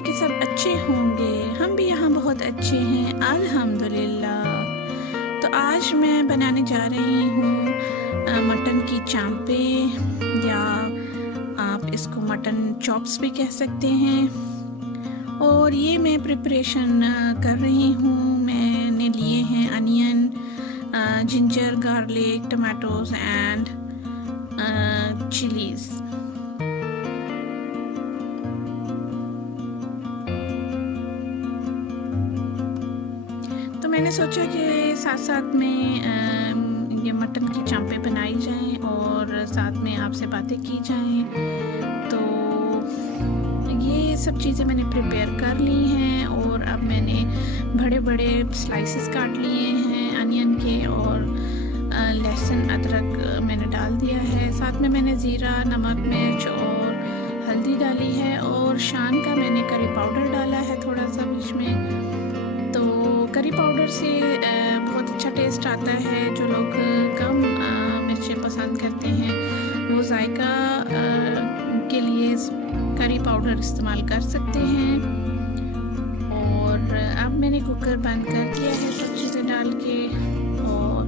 है कि सब अच्छे होंगे। हम भी यहाँ बहुत अच्छे हैं अल्हम्दुलिल्लाह। तो आज मैं बनाने जा रही हूँ मटन की चांपे, या आप इसको मटन चॉप्स भी कह सकते हैं। और ये मैं प्रिपरेशन कर रही हूँ। मैंने लिए हैं onion, ginger, garlic, tomatoes and chillies. तो मैंने सोचा कि साथ साथ में ये मटन की चांपे बनाई जाएं और साथ में आपसे बातें की जाएं। तो ये सब चीज़ें मैंने प्रिपेयर कर ली हैं और अब मैंने बड़े बड़े स्लाइसेस काट लिए हैं अनियन के, और लहसुन अदरक मैंने डाल दिया है। साथ में मैंने ज़ीरा, नमक, मिर्च और हल्दी डाली है, और शान का मैंने करी पाउडर डाला है थोड़ा सा बीच में। तो करी पाउडर से बहुत अच्छा टेस्ट आता है। जो लोग कम मिर्चें पसंद करते हैं वो जायका के लिए करी पाउडर इस्तेमाल कर सकते हैं। और अब मैंने कुकर बंद कर दिया है सब चीज़ें डाल के, और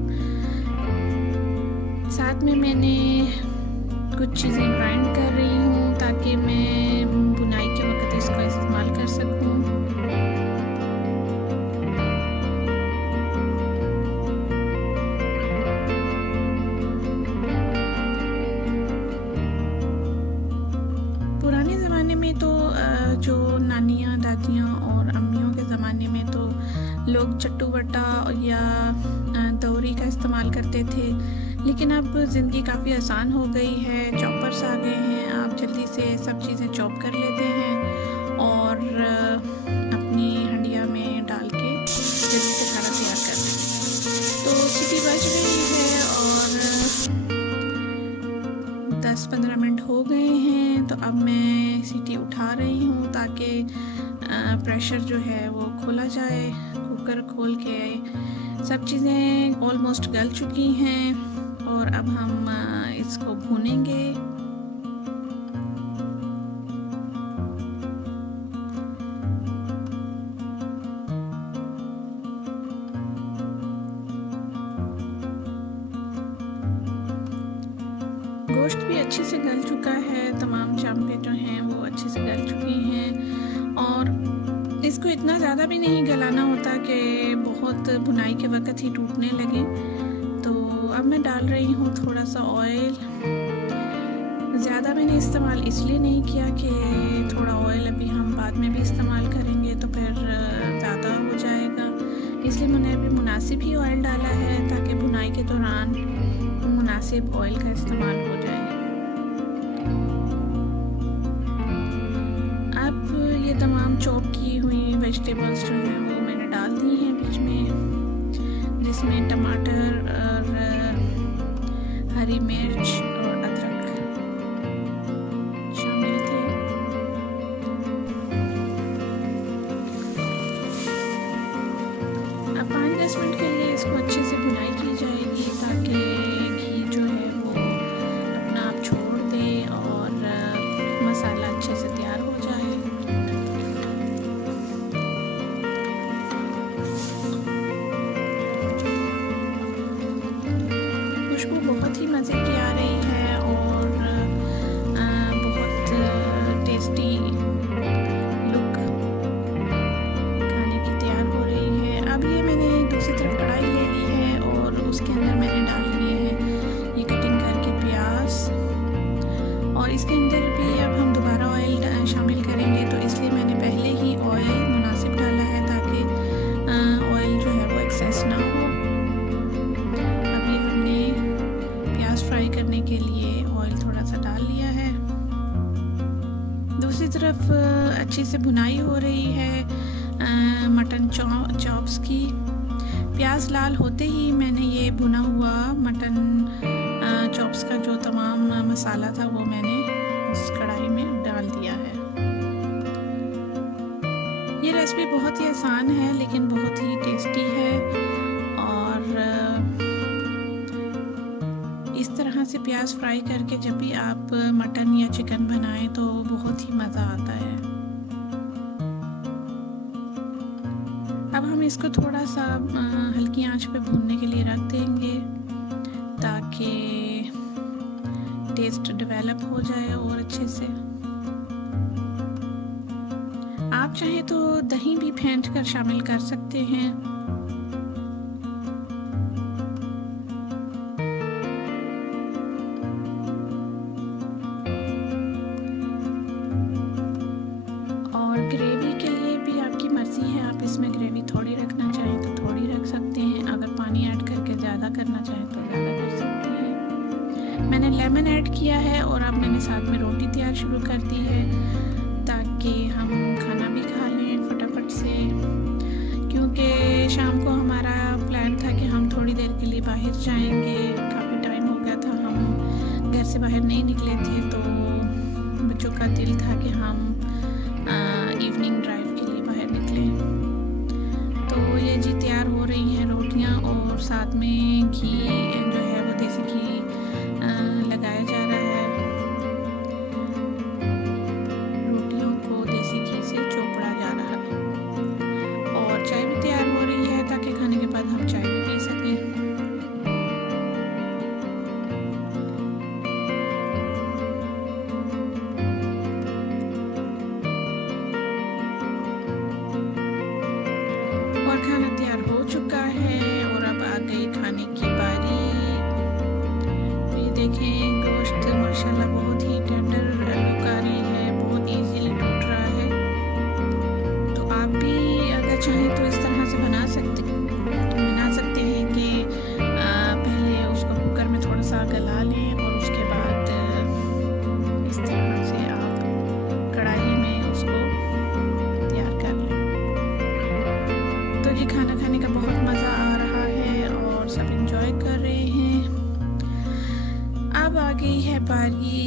साथ में मैंने कुछ चीज़ें ग्राइंड कर रही हूँ ताकि मैं बुनाई के वक्त इसको इस्तेमाल कर सकूँ। पुराने ज़माने में तो जो नानियाँ, दादियाँ और अम्मियों के ज़माने में तो लोग चट्टू बट्टा या दौरी का इस्तेमाल करते थे, लेकिन अब ज़िंदगी काफ़ी आसान हो गई है। चॉपर्स आ गए हैं, आप जल्दी से सब चीज़ें चॉप कर लेते हैं और अपनी हंडिया में डाल के जल्दी से खाना तैयार कर लेते हैं। तो सीटी बज रही है और 10-15 मिनट हो गए हैं। तो अब मैं सीटी उठा रही हूँ ताकि प्रेशर जो है वो खोला जाए। कुकर खोल के सब चीज़ें ऑलमोस्ट गल चुकी हैं और अब हम इसको भूनेंगे। गोश्त भी अच्छे से गल चुका है, तमाम चांपे जो हैं वो अच्छे से गल चुकी हैं, और इसको इतना ज़्यादा भी नहीं गलाना होता कि बहुत भुनाई के वक्त ही टूटने लगे। तो अब मैं डाल रही हूँ थोड़ा सा ऑयल। ज़्यादा मैंने इस्तेमाल इसलिए नहीं किया कि थोड़ा ऑयल अभी हम बाद में भी इस्तेमाल करेंगे तो फिर ज़्यादा हो जाएगा, इसलिए मैंने अभी मुनासिब ही ऑयल डाला है ताकि भुनाई के दौरान मुनासिब ऑयल का इस्तेमाल हो जाए। अब ये तमाम चॉप की हुई वेजिटेबल्स जो हैं वो मैंने डाल दी हैं बीच में, जिसमें टमाटर और हरी मिर्च और अदरक शामिल थे। अब 5-10 मिनट के लिए इसको अच्छे से भुनाई की जाएगी ताकि घी जो है वो अपना आप छोड़ दे और मसाला अच्छे से तैयार हो जाए। खुशबू बहुत ही मज़े की आ रही है और बहुत टेस्टी लुक खाने की तैयार हो रही है। अब ये मैंने दूसरी तरफ कढ़ाई ले ली है और उसके अंदर मैंने डाल लिए हैं ये कटिंग करके प्याज, और इसके अंदर भी अब हम दोबारा ऑयल शामिल करेंगे, तो इसलिए मैंने पहले ही ऑयल मुनासिब डाला है ताकि ऑयल जो है वो एक्सेस ना हो। अभी हमने प्याज फ्राई करने के लिए ऑयल थोड़ा सा डाल लिया है। दूसरी तरफ अच्छी से भुनाई हो रही है मटन चॉप्स की। प्याज लाल होते ही मैंने ये भुना हुआ मटन चॉप्स का जो तमाम मसाला था वो मैंने उस कढ़ाई में डाल दिया है। ये रेसिपी बहुत ही आसान है लेकिन बहुत ही टेस्टी है, और इस तरह से प्याज फ्राई करके जब भी आप मटन या चिकन बनाएं तो बहुत ही मज़ा आता है। अब हम इसको थोड़ा सा हल्की आंच पे भूनने के लिए रख देंगे ताकि टेस्ट डेवलप हो जाए और अच्छे से। आप चाहें तो दही भी फेंट कर शामिल कर सकते हैं। और ग्रेवी के लिए भी आपकी मर्ज़ी है, आप इसमें ग्रेवी थोड़ी रखना चाहें तो थोड़ी रख सकते हैं, अगर पानी ऐड करके ज़्यादा करना चाहें तो ज़्यादा कर सकते हैं। मैंने लेमन ऐड किया है और अब मैंने साथ में रोटी तैयार शुरू कर दी है ताकि हम खाना भी खा लें फटाफट से, क्योंकि शाम को हमारा प्लान था कि हम थोड़ी देर के लिए बाहर जाएंगे। काफ़ी टाइम हो गया था हम घर से बाहर नहीं निकले थे, तो बच्चों का दिल था कि हम इवनिंग ड्राइव के लिए बाहर निकलें। तो ये जी तैयार हो रही हैं रोटियां और साथ में घी जो है वो देसी घी लगाया जा रहा है। रोटियों को देसी घी से चोपड़ा जा रहा है और चाय भी तैयार हो रही है ताकि खाने के बाद हम चाय भी पी सकें। और खाना तैयार हो चुका है और अब आ गई खाने की बारी। तो ये देखें गोश्त माशाल्लाह बहुत ही टेंडर लुक आ रही है, बहुत इजीली टूट रहा है। तो आप भी अगर चाहें तो इस तरह से बना सकते हैं कि पहले उसको कुकर में थोड़ा सा गला लें और उसके बाद इस तरह से आप कढ़ाई में उसको तैयार कर लें। तो जी खाना खाने का बहुत मज़ा आ रहा है और सब इंजॉय कर रहे हैं। अब आ गई है बारी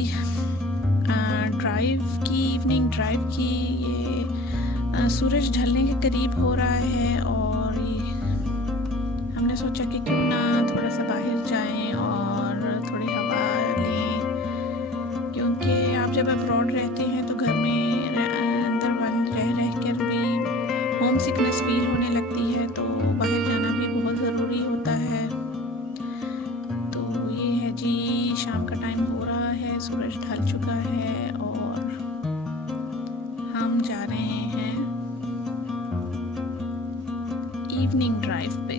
ड्राइव की, इवनिंग ड्राइव की। ये सूरज ढलने के करीब हो रहा है और हमने सोचा कि क्यों ना थोड़ा सा बाहर जाएं और थोड़ी हवा लें, क्योंकि आप जब अब्रॉड रहते हैं तो घर में अंदर बंद रह कर भी होम सिकनेस फील होने लगती है, तो बाहर जाना भी बहुत ज़रूरी होता है। तो ये है जी शाम का टाइम हो रहा है, सूरज ढल चुका है और हम जा रहे हैं इवनिंग ड्राइव पे।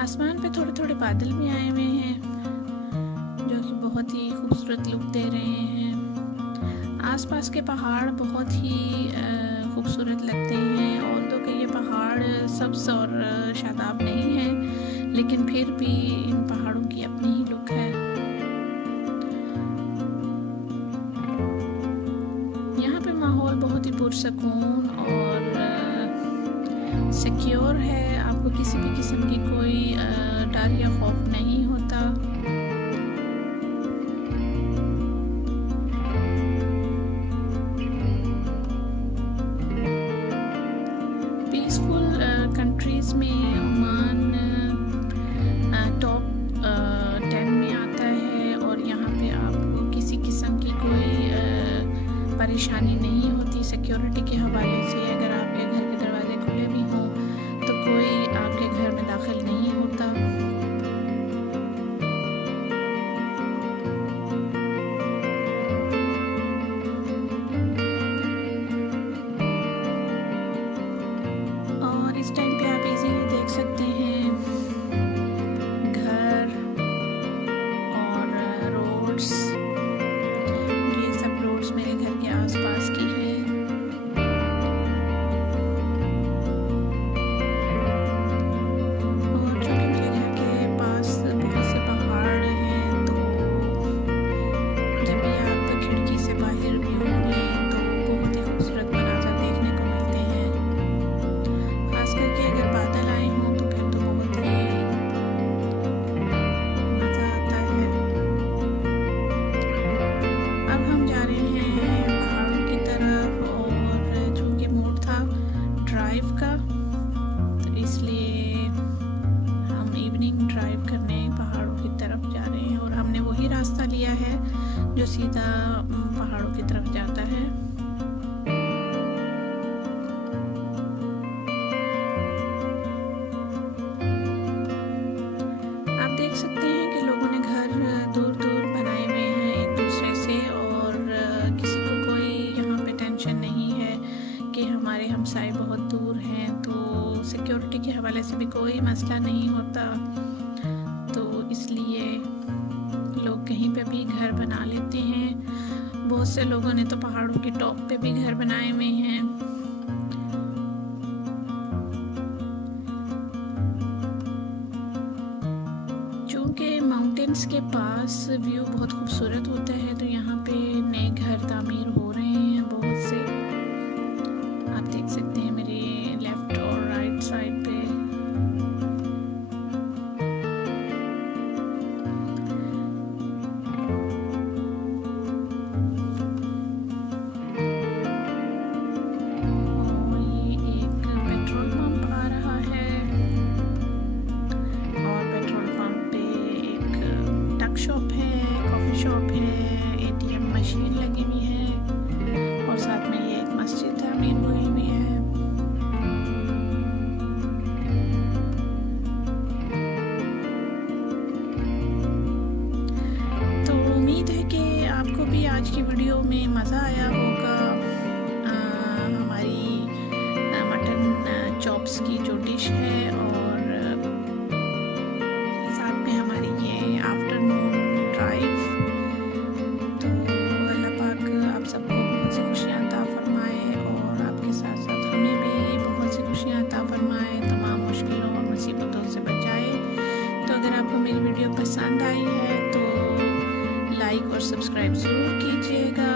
आसमान पे थोड़े थोड़े बादल भी आए हुए हैं जो कि बहुत ही खूबसूरत लुक दे रहे हैं। आसपास के पहाड़ बहुत ही खूबसूरत लगते हैं, और तो कि ये पहाड़ सब्ज़ और शादाब नहीं है, लेकिन फिर भी इन पहाड़ों की अपनी ही लुक है। यहाँ पे माहौल बहुत ही पुरसकून और सिक्योर है, आपको किसी भी किस्म की कोई डर या खौफ नहीं होता। पीसफुल कंट्रीज़ में ओमान टॉप 10 में आता है और यहाँ पे आपको किसी किस्म की कोई परेशानी नहीं होती सिक्योरिटी के हवाले से। अगर आपके घर के दरवाजे खुले भी हों तो कोई आपके घर में दाखिल नहीं होता। और इस टाइम पे आप इजीली देख सकते हैं घर और रोड्स, ये सब रोड्स मेरे घर के आसपास की हैं। और चूँकि मेरे घर के पास बहुत से पहाड़ हैं, तो जब भी आप खिड़की से बाहर व्यू लें तो बहुत ही खूबसूरत मंज़र देखने को मिलते हैं। खास करके अगर बादल आए हों तो फिर तो बहुत ही मज़ा आता है। अब हम जा रहे हैं पहाड़ों की तरफ, और चूँकि मूड था ड्राइव का तो इसलिए हम इवनिंग ड्राइव करने पहाड़ों की तरफ जा रहे हैं, और हमने वही रास्ता लिया है जो सीधा पहाड़ों की तरफ जाता है। कहीं पे भी घर बना लेते हैं। बहुत से लोगों ने तो पहाड़ों के टॉप पे भी घर बनाए हुए हैं। चूँकि माउंटेन्स के पास व्यू बहुत खूबसूरत होता है, तो यहाँ पे नए घर तामीर हो रहे हैं बहुत से। आप देख सकते हैं मेरे लेफ़्ट और राइट साइड पे। और ये एक पेट्रोल पंप आ रहा है और पेट्रोल पंप पे एक टक शॉप है, कॉफ़ी शॉप है, एटीएम मशीन लगी हुई है और साथ में ये एक मस्जिद तामीर हुई हुई है। तो उम्मीद है कि आपको भी आज की वीडियो में मज़ा आया होगा। हमारी मटन चॉप्स की जो डिश है और साथ में हमारी ये आफ्टरनून ड्राइव। तो अल्लाह पाक आप सबको बहुत सी खुशियाँ अता फरमाए और आपके साथ साथ हमें भी बहुत सी खुशियाँ अता फरमाए, तमाम मुश्किलों और मुसीबतों से बचाए। तो अगर आपको मेरी वीडियो पसंद आई है तो लाइक और सब्सक्राइब ज़रूर कीजिएगा।